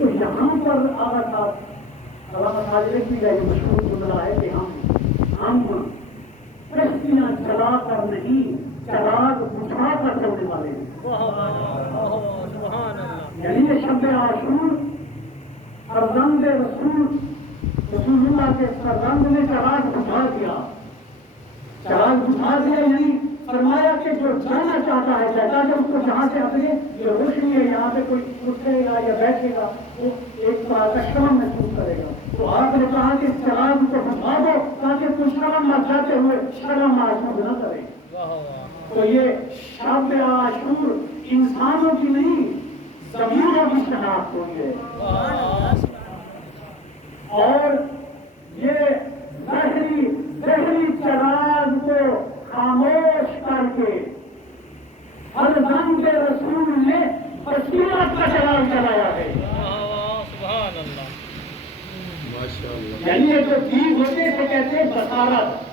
تو یہاں پر آغا صاحب علامہ حاضر کی یہ مشہور جملہ ہے کہ ہم کشتیاں چلا کر نہیں چراغ بجھا کر چلنے والے ہیں. یعنی یہ شب عاشور فرزند رسول اللہ کے فرزند نے چراغ بجھا دیا. چراغ بجھا دیا یعنی فرمایا کہ جو جانا چاہتا ہے چاہتا کہ اس کو جہاں سے اپنے یہ روشنی ہے یہاں پہ کوئی اٹھے گا یا بیٹھے گا وہ ایک طرح کا شرم محسوس کرے گا. تو آپ نے کہا کہ چراغ کو بجھا دو تاکہ کوئی شرم نہ جاتے ہوئے شرم محسوس نہ کرے. تو یہ شب عاشور انسانوں کی نہیں ضمیروں کی شناخت ہوئی ہے. اور یہ ظہری چراغ کو خاموش کر کے فرزند رسول نے بصیرت کا چراغ جلایا ہے. یعنی یہ جو چیز ہوتے سے کہتے ہیں بصارت.